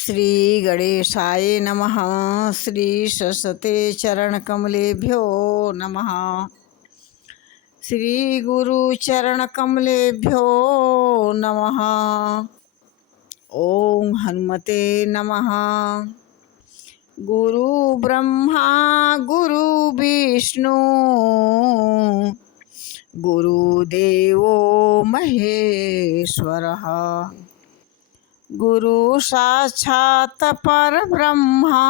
श्री गणेशाय नमः। श्री सरस्वते चरणकमलेभ्यो नमः। श्री गुरु चरणकमलेभ्यो नमः। ओम हनुमते नमः। गुरु ब्रह्मा गुरु विष्णु गुरुदेवो महेश्वरः। गुरु साक्षात् परब्रह्मा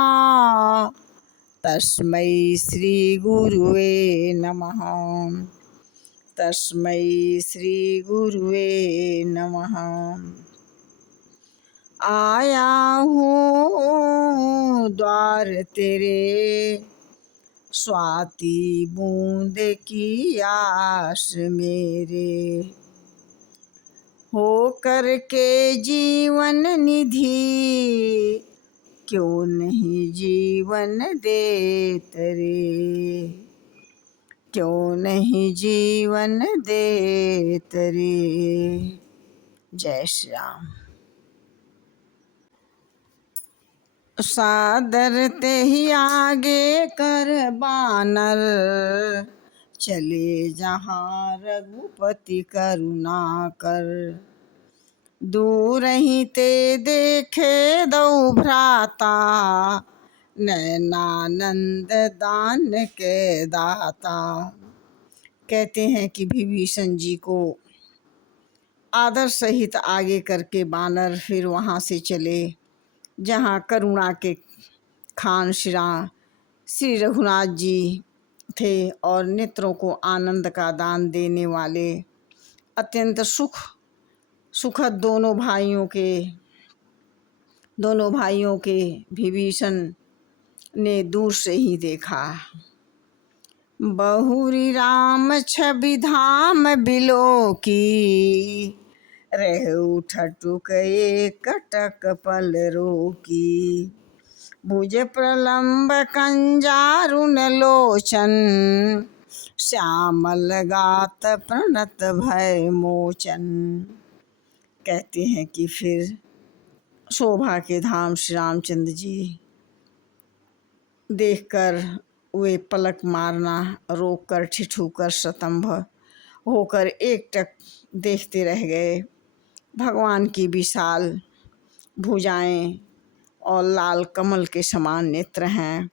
तस्मै श्री गुरुवे नमः। तस्मै श्री गुरुवे नमः। आया हूँ द्वार तेरे, स्वाति बूंद की आस मेरे, हो करके जीवन निधि, क्यों नहीं जीवन देते रे, क्यों नहीं जीवन देते रे। जय श्री राम। सादर ते ही आगे कर बानर, चले जहाँ रघुपति करुणा कर। दूर ही ते देखे दो भ्राता, नैनानंद दान के दाता। कहते हैं कि विभीषण जी को आदर सहित आगे करके बानर फिर वहाँ से चले जहाँ करुणा के खान श्री रघुनाथ जी थे और नेत्रों को आनंद का दान देने वाले। अत्यंत सुखद दोनों भाइयों के विभीषण ने दूर से ही देखा। बहुरी राम छवि धाम बिलो की, रह उठटुक एक कटक पल रोकी। भुज प्रलंब कंजारुन लोचन, श्यामल गात प्रणत भय मोचन। कहते हैं कि फिर शोभा के धाम श्री रामचंद्र जी देखकर वे पलक मारना रोक कर ठिठुकर स्तंभ होकर एकटक देखते रह गए। भगवान की विशाल भुजाएं और लाल कमल के समान नेत्र हैं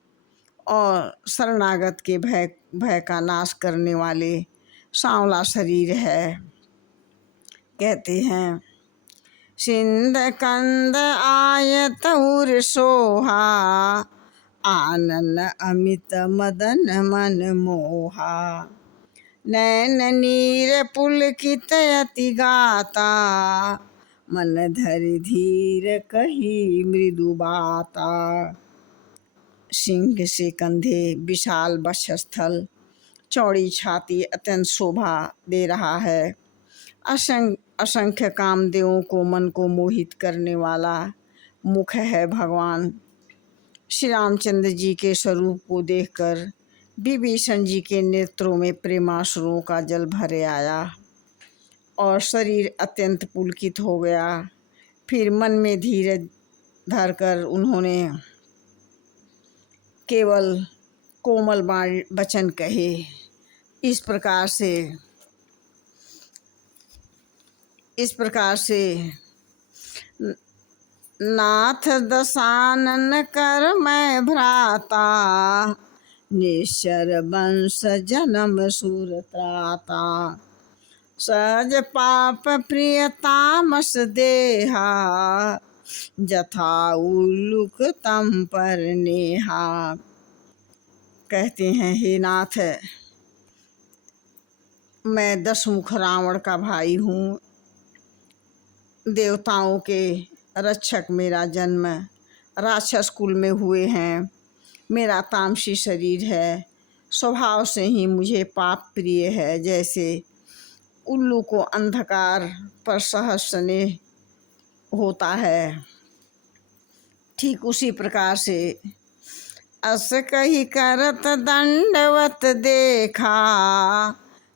और शरणागत के भय का नाश करने वाले सांवला शरीर है। कहते हैं सिंध कंद आयत उर सोहा, आनन अमित मदन मन मोहा। नैन नीर पुलकित अति गाता, मन धरि धीर कही मृदु बाता। सिंह से कंधे, विशाल वक्षस्थल, चौड़ी छाती अत्यंत शोभा दे रहा है। असंख्य कामदेवों को मन को मोहित करने वाला मुख है। भगवान श्री रामचंद्र जी के स्वरूप को देखकर विभीषण जी के नेत्रों में प्रेमाश्रुओं का जल भरे आया और शरीर अत्यंत पुलकित हो गया। फिर मन में धीरज धरकर उन्होंने केवल कोमल वचन कहे इस प्रकार से नाथ दशानन कर मैं भ्राता, निश्चर वंश जन्म सुर त्राता। सहज पाप प्रिय तामस देहा, जथा उल्लुक तम पर नेहा। कहते हैं हे नाथ, मैं दशमुख रावण का भाई हूँ। देवताओं के रक्षक मेरा जन्म राक्षस कुल में हुए हैं। मेरा तामसी शरीर है। स्वभाव से ही मुझे पाप प्रिय है। जैसे उल्लू को अंधकार पर सहज स्नेह होता है, ठीक उसी प्रकार से अस कही करत दंडवत देखा,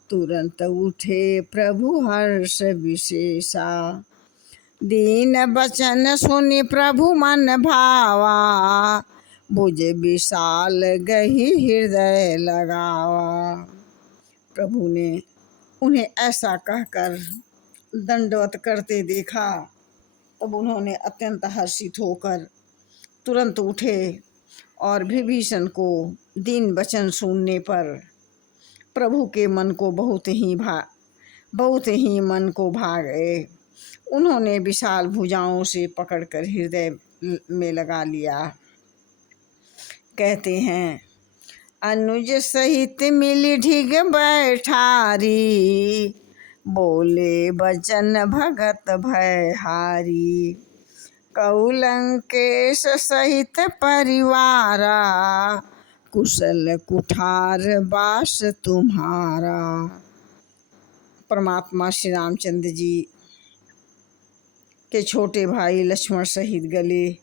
तुरंत उठे प्रभु हर्ष विशेषा। दीन बचन सुनि प्रभु मन भावा, बुझ विशाल गही हृदय लगावा। प्रभु ने उन्हें ऐसा कहकर दंडवत करते देखा, तब उन्होंने अत्यंत हर्षित होकर तुरंत उठे और विभीषण को दीन वचन सुनने पर प्रभु के मन को बहुत ही मन को भा गए। उन्होंने विशाल भुजाओं से पकड़कर हृदय में लगा लिया। कहते हैं, अनुज सहित मिली ढिग बैठारी, बोले बचन भगत भयहारी। कौलंकेश सहित परिवारा, कुशल कुठार बास तुम्हारा। परमात्मा श्री रामचंद्र जी के छोटे भाई लक्ष्मण सहित गले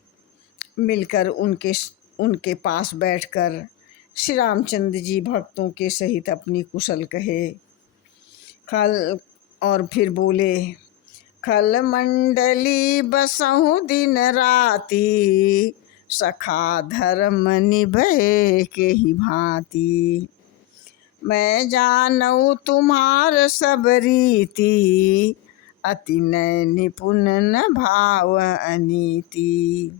मिलकर उनके पास बैठकर श्री रामचंद्र जी भक्तों के सहित अपनी कुशल कहे। और फिर बोले, खल मंडली बसहु दिन राती, सखा धर्म निभे के ही भांति। मैं जानऊ तुम्हार सब रीति, अति नय निपुण न भाव अनीति।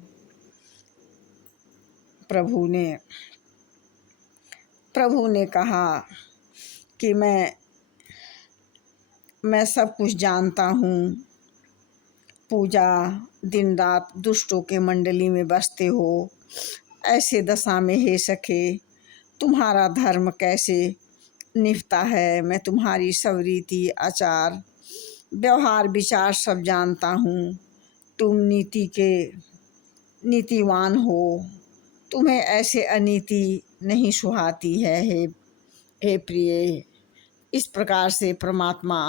प्रभु ने कहा कि मैं सब कुछ जानता हूँ। पूजा दिन रात दुष्टों के मंडली में बसते हो, ऐसे दशा में हे सखे तुम्हारा धर्म कैसे निभता है। मैं तुम्हारी सब रीति आचार व्यवहार विचार सब जानता हूँ। तुम नीतिवान हो, तुम्हें ऐसे अनीति नहीं सुहाती है हे प्रिय। इस प्रकार से परमात्मा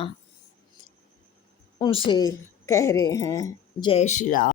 उनसे कह रहे हैं। जय श्री राम।